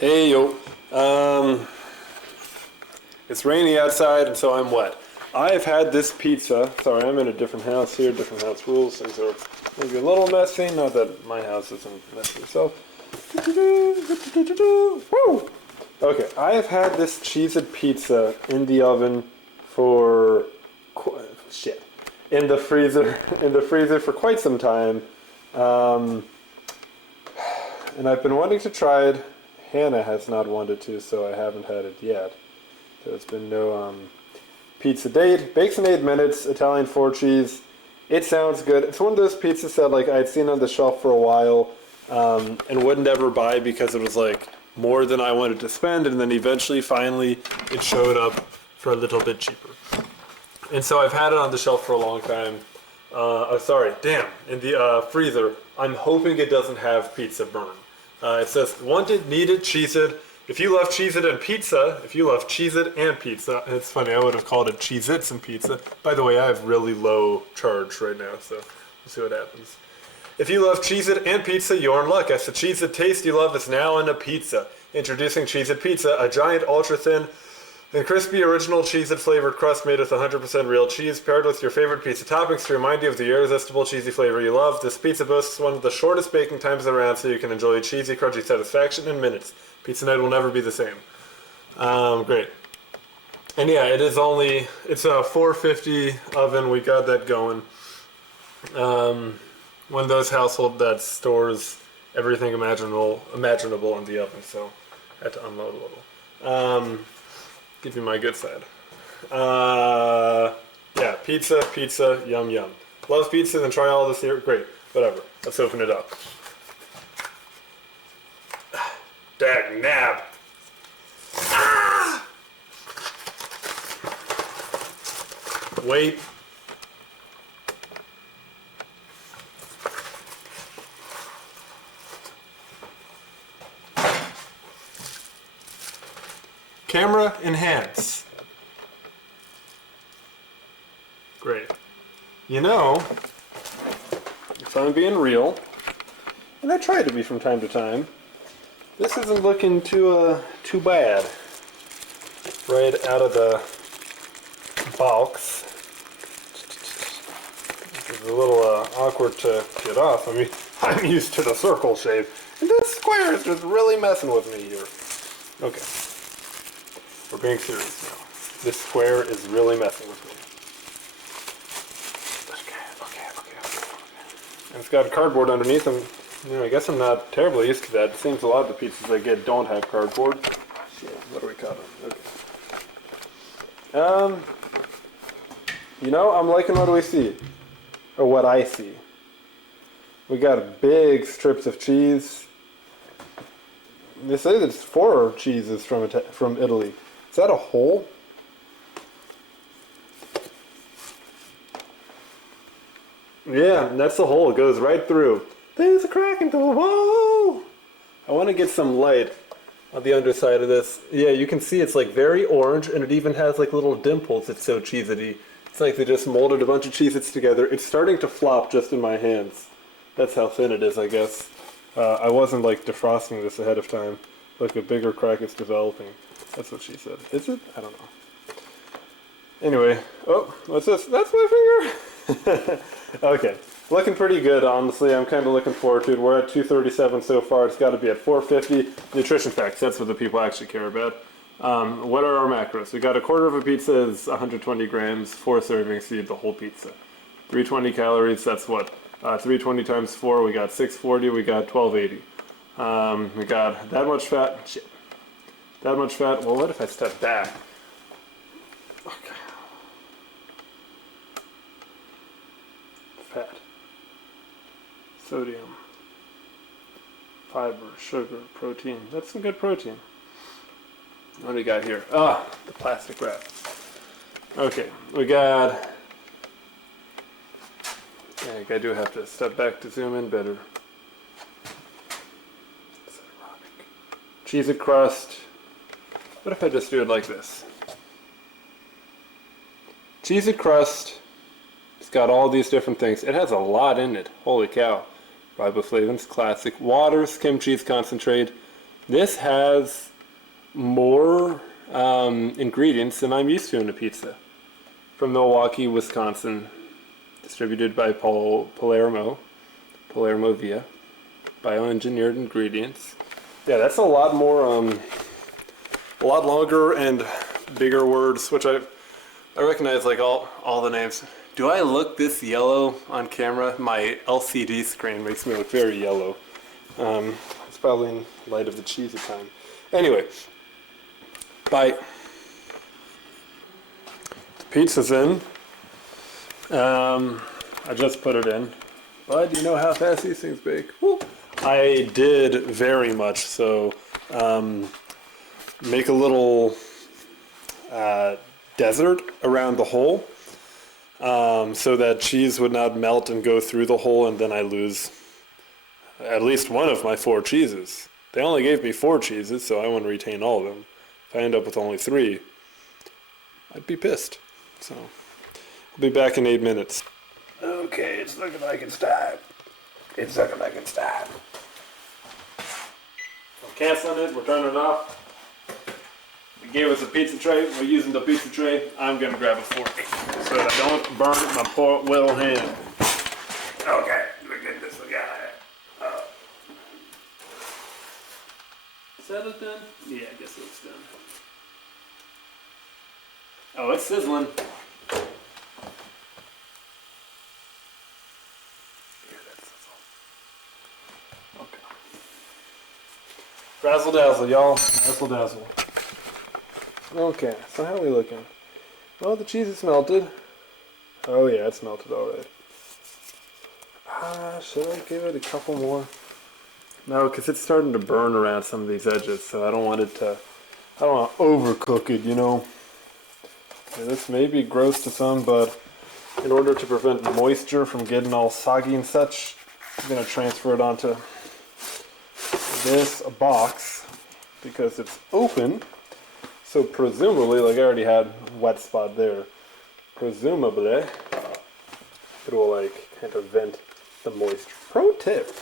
Hey yo. It's rainy outside and so I'm wet. I've had this pizza. Sorry, I'm in a different house here, different house rules. Things are maybe a little messy. Not that my house isn't messy itself. Woo! Okay, I have had this Cheez-It pizza in the oven for shit. In the freezer for quite some time. And I've been wanting to try it. Hannah has not wanted to, so I haven't had it yet. There's been no pizza date. Bakes in 8 minutes, Italian 4 cheese. It sounds good. It's one of those pizzas that like I'd seen on the shelf for a while and wouldn't ever buy because it was like more than I wanted to spend, and then eventually, finally, it showed up for a little bit cheaper. And so I've had it on the shelf for a long time. In the freezer. I'm hoping it doesn't have pizza burn. It says, wanted, needed, Cheez-It. If you love Cheez-It and pizza, it's funny, I would have called it Cheez-Its and pizza. By the way, I have really low charge right now, so we'll see what happens. If you love Cheez-It and pizza, you're in luck, as the Cheez-It taste you love is now in a pizza. Introducing Cheez-It Pizza, a giant, ultra-thin, and crispy original Cheez-It flavored crust made with 100% real cheese, paired with your favorite pizza toppings to remind you of the irresistible cheesy flavor you love. This pizza boasts one of the shortest baking times around, so you can enjoy cheesy, crunchy satisfaction in minutes. Pizza night will never be the same. Great. And yeah, it's a 450 oven. We got that going. One of those household that stores everything imaginable in the oven, so I had to unload a little. Give you my good side. Yeah, pizza, yum yum. Love pizza, then try all this here. Great, whatever. Let's open it up. Dag nab. Ah! Wait. Camera enhance. Great. You know, if I'm being real, and I try to be from time to time, this isn't looking too bad. Right out of the box. It's a little awkward to get off. I mean, I'm used to the circle shape, and this square is just really messing with me here. Okay. We're being serious now. This square is really messing with me. Okay. And it's got cardboard underneath, and I guess I'm not terribly used to that. It seems a lot of the pizzas I get don't have cardboard. Shit, what do we cut them? Okay. I'm liking what we see. Or what I see. We got big strips of cheese. They say there's 4 cheeses from Italy. Is that a hole? Yeah, that's the hole. It goes right through. There's a crack into the wall. I want to get some light on the underside of this. Yeah, you can see it's like very orange, and it even has like little dimples. It's so Cheez-It-y. It's like they just molded a bunch of Cheez-Its together. It's starting to flop just in my hands. That's how thin it is, I guess. I wasn't like defrosting this ahead of time. Like a bigger crack is developing. That's what she said. Is it? I don't know. Anyway. Oh, what's this? That's my finger! Okay. Looking pretty good, honestly. I'm kind of looking forward to it. We're at 237 so far. It's got to be at 450. Nutrition facts. That's what the people actually care about. What are our macros? We got a quarter of a pizza is 120 grams. 4 servings, so you eat the whole pizza. 320 calories, that's what? 320 times 4, we got 640. We got 1280. We got that much fat. Shit. That much fat. Well, what if I step back? Okay. Fat. Sodium. Fiber, sugar, protein. That's some good protein. What do we got here? Ah, the plastic wrap. Okay, we got... Yeah, I do have to step back to zoom in better. It's ironic. Cheez-It crust. What if I just do it like this? Cheez-It crust. It's got all these different things. It has a lot in it. Holy cow. Riboflavins, classic. Water, skim cheese concentrate, This has more ingredients than I'm used to in a pizza. From Milwaukee, Wisconsin, distributed by Palermo Via, bioengineered ingredients. Yeah, that's a lot more, a lot longer and bigger words, which I recognize like all the names. Do I look this yellow on camera? My LCD screen makes me look very yellow. It's probably in light of the cheesy time. Anyway, bite. The pizza's in. I just put it in. But you know how fast these things bake? Woo. I did very much so. Make a little desert around the hole so that cheese would not melt and go through the hole, and then I lose at least one of my 4 cheeses. They only gave me 4 cheeses, so I want to retain all of them. If I end up with only 3, I'd be pissed. So I'll be back in 8 minutes. Okay, it's looking like it's time. It's looking like it's time. I'm canceling it. We're turning it off. They gave us a pizza tray. We're using the pizza tray. I'm going to grab a fork so that I don't burn my poor little hand. Okay, look at this. Look at it. Is that it done? Yeah, I guess it's done. Oh, it's sizzling. Razzle dazzle, y'all. Razzle dazzle. Okay, so how are we looking? Well, the cheese is melted. Oh yeah, it's melted alright. Should I give it a couple more? No, because it's starting to burn around some of these edges, so I don't want to overcook it, you know. Yeah, this may be gross to some, but in order to prevent moisture from getting all soggy and such, I'm going to transfer it onto this box because it's open, so presumably, like I already had a wet spot there, presumably it will like kind of vent the moisture. Pro tip,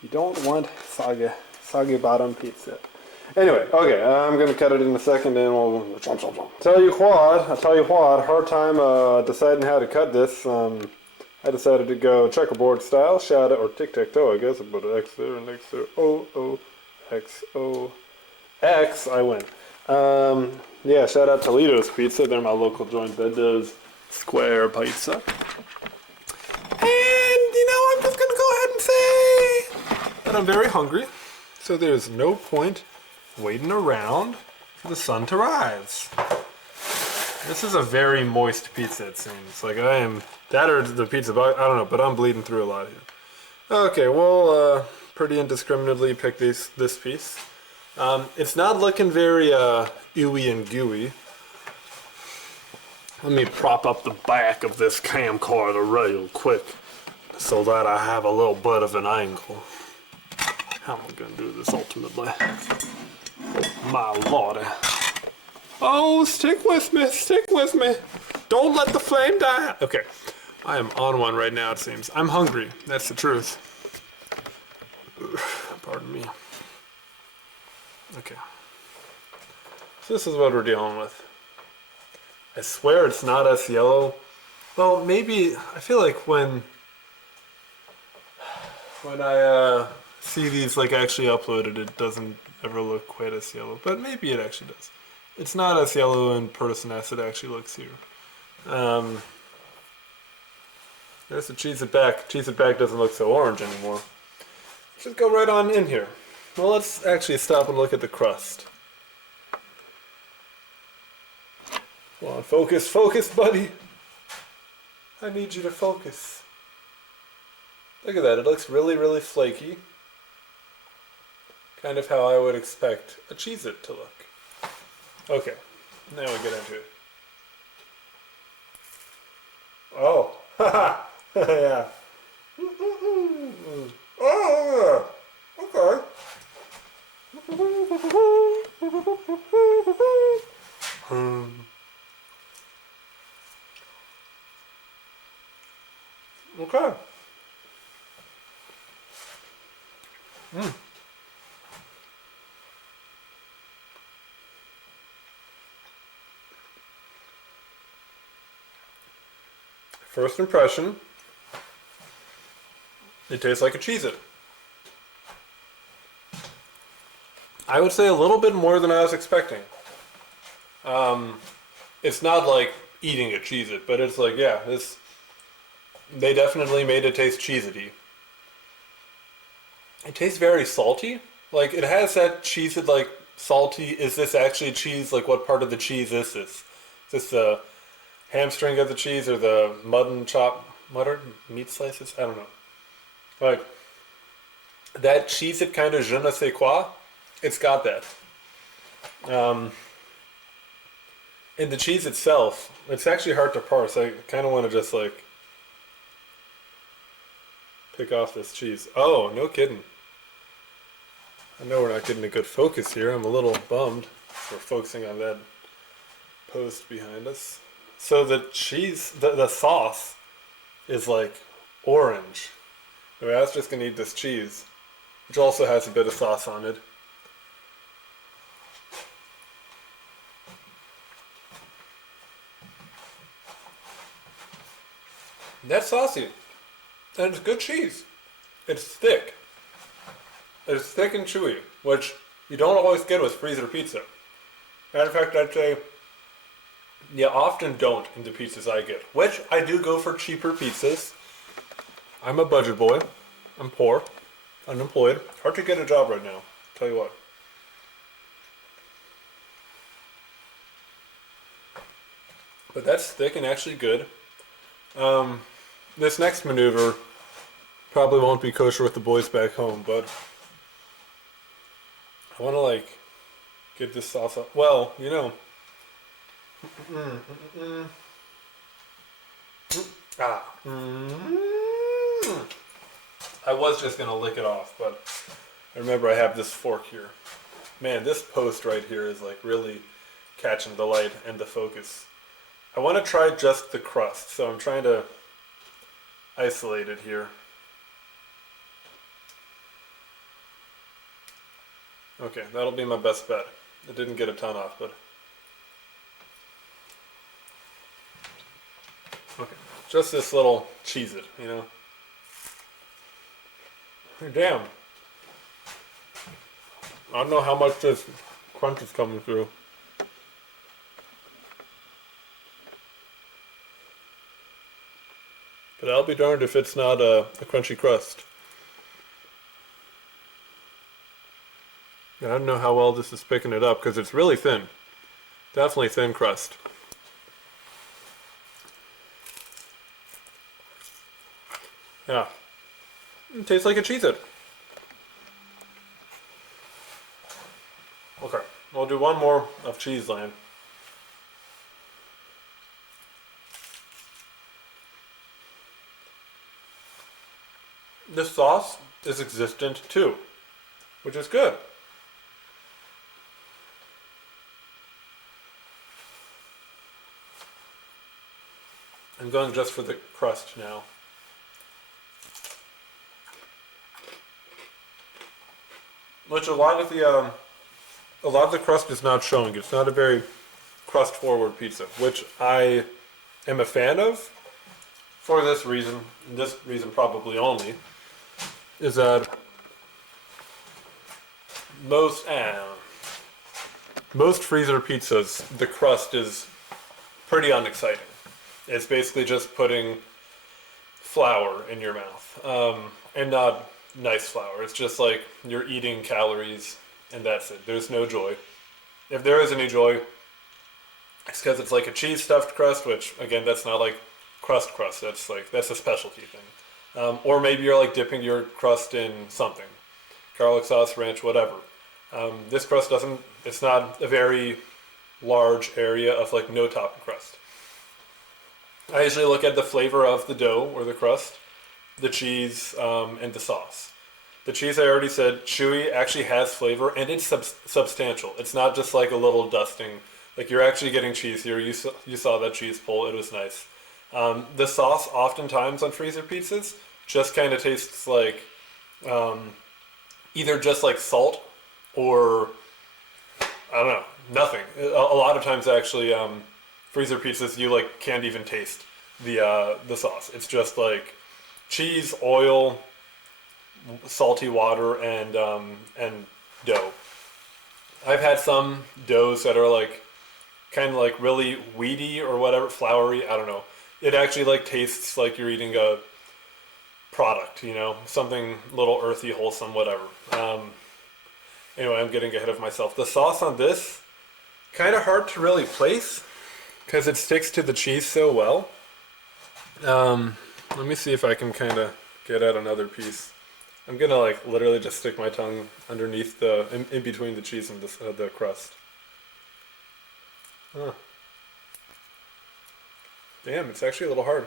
you don't want soggy bottom pizza. Anyway, okay, I'm gonna cut it in a second and we'll tell you what, hard time deciding how to cut this. I decided to go checkerboard style, shout out, or tic-tac-toe, I guess. I put an X there and X there. X, I win. Yeah, shout out Toledo's Pizza. They're my local joint that does square pizza. And, you know, I'm just going to go ahead and say that I'm very hungry. So there's no point waiting around for the sun to rise. This is a very moist pizza, it seems. Like I am, that or the pizza, I don't know, but I'm bleeding through a lot here. Okay, we'll pretty indiscriminately pick this piece. It's not looking very ooey and gooey. Let me prop up the back of this camcorder real quick so that I have a little bit of an angle. How am I going to do this ultimately? My lordy. Oh, stick with me. Don't let the flame die. Okay, I am on one right now, it seems. I'm hungry, that's the truth. Pardon me. Okay. So this is what we're dealing with. I swear it's not as yellow. Well, maybe, I feel like when I see these like actually uploaded, it doesn't ever look quite as yellow, but maybe it actually does. It's not as yellow in person as it actually looks here. There's the Cheez-It back. Cheez-It back doesn't look so orange anymore. Just go right on in here. Well, let's actually stop and look at the crust. Come on, focus, buddy. I need you to focus. Look at that, it looks really, really flaky. Kind of how I would expect a Cheez-It to look. Okay, now we get into it. Oh, haha, yeah. Oh, okay. Okay. first impression, it tastes like a Cheez-It. I would say a little bit more than I was expecting. It's not like eating a Cheez-It, but it's like, yeah, they definitely made it taste Cheez-It-y. It tastes very salty. Like, it has that Cheez-It, like, salty, is this actually cheese? Like, what part of the cheese is this? Is this the hamstring of the cheese or the muttered meat slices? I don't know. Like, that Cheez-It kind of je ne sais quoi, it's got that. And the cheese itself, it's actually hard to parse. I kind of want to just, like, pick off this cheese. Oh, no kidding. I know we're not getting a good focus here. I'm a little bummed. We're focusing on that post behind us. So the cheese, the sauce is like orange. I mean, I was just going to eat this cheese, which also has a bit of sauce on it. That's saucy. And it's good cheese. It's thick. It's thick and chewy, which you don't always get with freezer pizza. Matter of fact, I'd say you often don't in the pizzas I get, which I do go for cheaper pizzas. I'm a budget boy. I'm poor, unemployed. Hard to get a job right now, tell you what. But that's thick and actually good. This next maneuver probably won't be kosher with the boys back home, but I want to, like, get this sauce up. Well, you know. I was just going to lick it off, but I remember I have this fork here. Man, this post right here is, like, really catching the light and the focus. I want to try just the crust, so I'm trying to isolate it here. Okay, that'll be my best bet. It didn't get a ton off, but... Okay, just this little Cheez-It, you know? Damn. I don't know how much this crunch is coming through. But I'll be darned if it's not a crunchy crust. I don't know how well this is picking it up because it's really thin. Definitely thin crust. Yeah. It tastes like a Cheez-It. Okay, we'll do one more of Cheeseland. This sauce is existent too, which is good. I'm going just for the crust now. Which a lot of the crust is not showing. It's not a very crust-forward pizza, which I am a fan of for this reason, and this reason probably only, is that most freezer pizzas, the crust is pretty unexciting. It's basically just putting flour in your mouth, and not nice flour. It's just like you're eating calories, and that's it. There's no joy. If there is any joy, it's because it's like a cheese stuffed crust, which again, that's not like crust. That's a specialty thing. Or maybe you're like dipping your crust in something, garlic sauce, ranch, whatever. This crust doesn't. It's not a very large area of like no topping crust. I usually look at the flavor of the dough or the crust, the cheese, and the sauce. The cheese, I already said, chewy, actually has flavor, and it's substantial. It's not just like a little dusting. Like, you're actually getting cheese here. You saw that cheese pull. It was nice. The sauce, oftentimes on freezer pizzas, just kind of tastes like either just like salt or, I don't know, nothing. A lot of times, actually, freezer pizzas, you like can't even taste the sauce. It's just like cheese, oil, salty water, and dough. I've had some doughs that are like kind of like really weedy or whatever, floury. I don't know. It actually like tastes like you're eating a product, you know, something a little earthy, wholesome, whatever. Anyway, I'm getting ahead of myself. The sauce on this, kind of hard to really place because it sticks to the cheese so well. Let me see if I can kind of get at another piece. I'm gonna like literally just stick my tongue underneath in between the cheese and the crust. Huh. Damn, it's actually a little hard.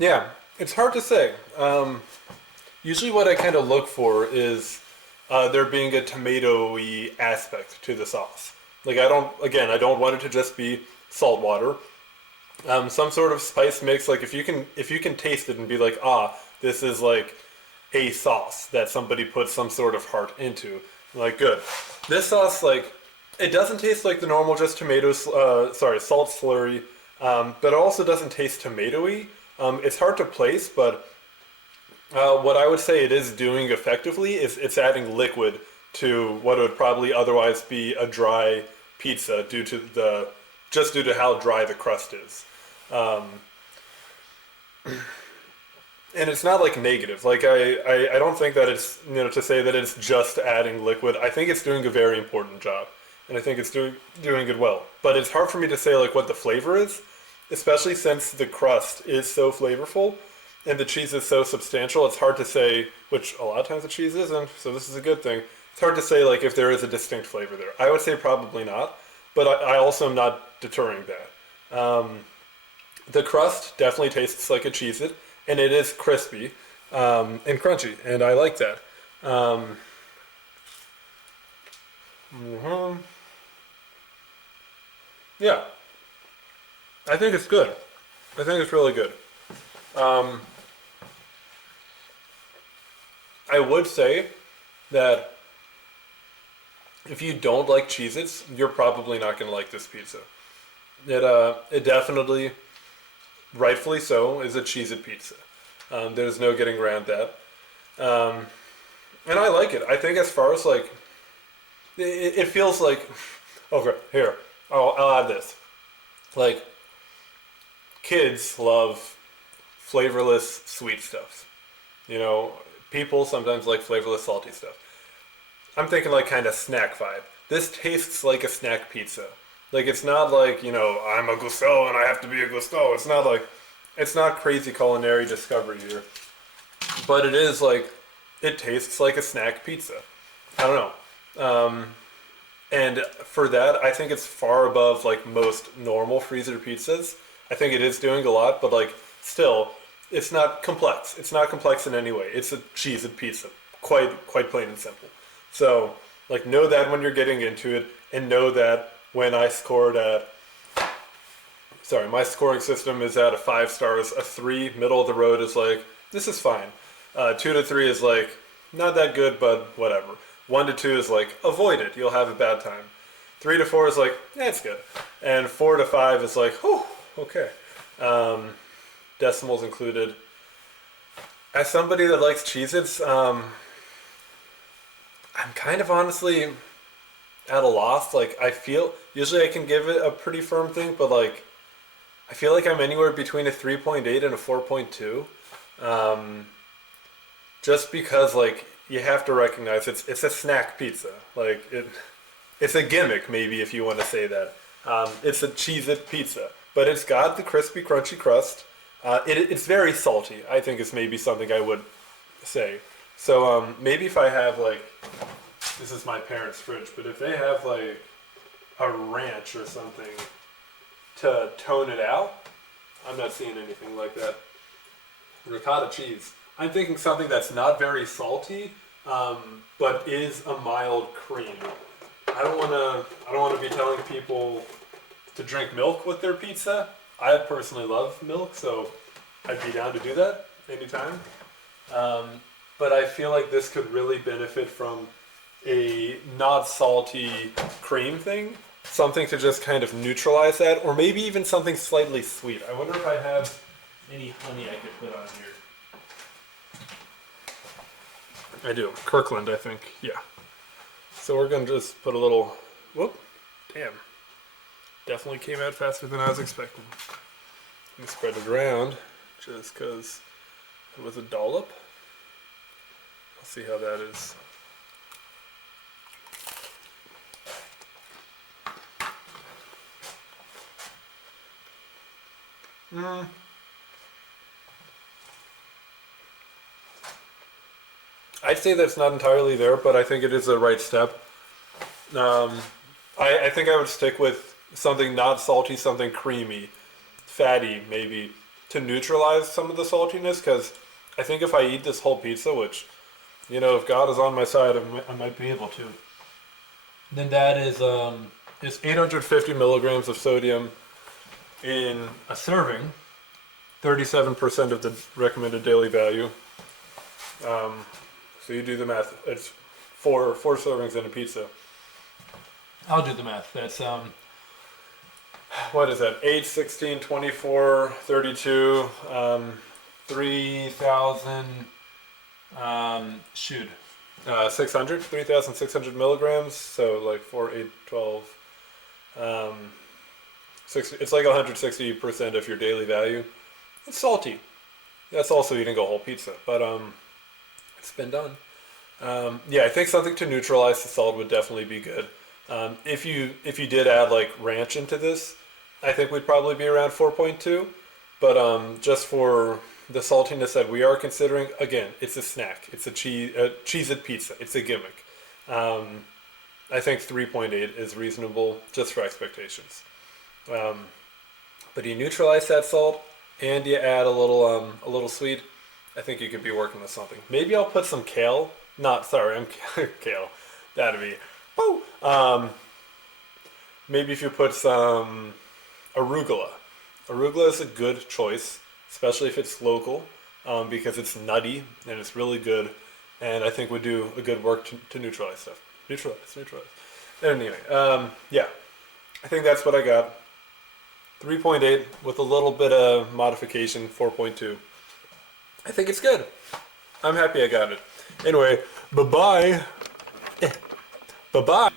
Yeah, it's hard to say. Usually what I kind of look for is there being a tomatoey aspect to the sauce. Like I don't want it to just be salt water. Some sort of spice mix, like if you can taste it and be like, ah, this is like a sauce that somebody put some sort of heart into. Like good. This sauce, like, it doesn't taste like the normal just salt slurry, but it also doesn't taste tomatoey. It's hard to place, but what I would say it is doing effectively is it's adding liquid to what would probably otherwise be a dry pizza due to how dry the crust is. Um, and it's not like negative. Like I don't think that it's, you know, to say that it's just adding liquid. I think it's doing a very important job, and I think it's doing it well. But it's hard for me to say like what the flavor is, especially since the crust is so flavorful and the cheese is so substantial. It's hard to say, which a lot of times the cheese isn't, so this is a good thing. It's hard to say like if there is a distinct flavor there. I would say probably not, but I also am not deterring that. The crust definitely tastes like a Cheez-It, and it is crispy and crunchy, and I like that. Mhm. Yeah, I think it's good. I think it's really good. Um, I would say that if you don't like Cheez-Its, you're probably not going to like this pizza. It definitely, rightfully so, is a Cheez-It pizza. There's no getting around that. Um, and I like it. I think as far as like, it feels like, okay, here, I'll add this. Like, kids love flavorless sweet stuff. You know, people sometimes like flavorless salty stuff. I'm thinking like kind of snack vibe. This tastes like a snack pizza. Like it's not like, you know, I'm a Gusteau and I have to be a Gusteau. It's not like, it's not crazy culinary discovery here. But it is like, it tastes like a snack pizza. I don't know. And for that, I think it's far above like most normal freezer pizzas. I think it is doing a lot, but like still, it's not complex. It's not complex in any way. It's a Cheez-It pizza, quite plain and simple. So like know that when you're getting into it, and know that when I scored at, sorry, my scoring system is at a 5 stars. A 3, middle of the road, is like this is fine. 2 to 3 is like not that good, but whatever. 1 to 2 is like avoid it. You'll have a bad time. 3 to 4 is like it's good, and 4 to 5 is like whew, okay. Decimals included. As somebody that likes Cheez-Its, I'm kind of honestly at a loss. Like I feel usually I can give it a pretty firm thing, but like I feel like I'm anywhere between a 3.8 and a 4.2. Just because like you have to recognize it's a snack pizza. Like it's a gimmick maybe if you want to say that. It's a Cheez-It pizza, but it's got the crispy crunchy crust. It's very salty. I think it's maybe something I would say. So maybe if I have like, this is my parents' fridge, but if they have like a ranch or something to tone it out, I'm not seeing anything like that. Ricotta cheese. I'm thinking something that's not very salty, but is a mild cream. I don't want to be telling people to drink milk with their pizza. I personally love milk, so I'd be down to do that anytime. but I feel like this could really benefit from a not salty cream thing. Something to just kind of neutralize that, or maybe even something slightly sweet. I wonder if I have any honey I could put on here. I do. Kirkland, I think. Yeah. So we're going to just put a little... Whoop. Damn. Definitely came out faster than I was expecting. Let me spread it around, just because it was a dollop. I'll see how that is. I'd say that's not entirely there, but I think it is the right step. I think I would stick with something not salty, something creamy, fatty maybe, to neutralize some of the saltiness, because I think if I eat this whole pizza, which, you know, if God is on my side, I might be able to, then that is 850 milligrams of sodium in a serving, 37% of the recommended daily value. So you do the math. It's four servings in a pizza. I'll do the math. That's what is that? 8, 16, 24, 32, 3,000. 3,600 milligrams. So like 4, 8, 12. it's like 160% of your daily value. It's salty. That's also eating a whole pizza, but it's been done. Yeah, I think something to neutralize the salt would definitely be good. If you did add like ranch into this, I think we'd probably be around 4.2. But just for the saltiness that we are considering, again, it's a snack. It's a Cheez-It pizza. It's a gimmick. I think 3.8 is reasonable just for expectations. But you neutralize that salt and you add a little sweet. I think you could be working with something. Maybe I'll put some kale. I'm kale. That'd be. Woo! Maybe if you put some arugula. Arugula is a good choice, especially if it's local, because it's nutty and it's really good, and I think would do a good work to neutralize stuff. Neutralize. Anyway, yeah, I think that's what I got. 3.8 with a little bit of modification, 4.2. I think it's good. I'm happy I got it. Anyway, bye-bye. Bye-bye.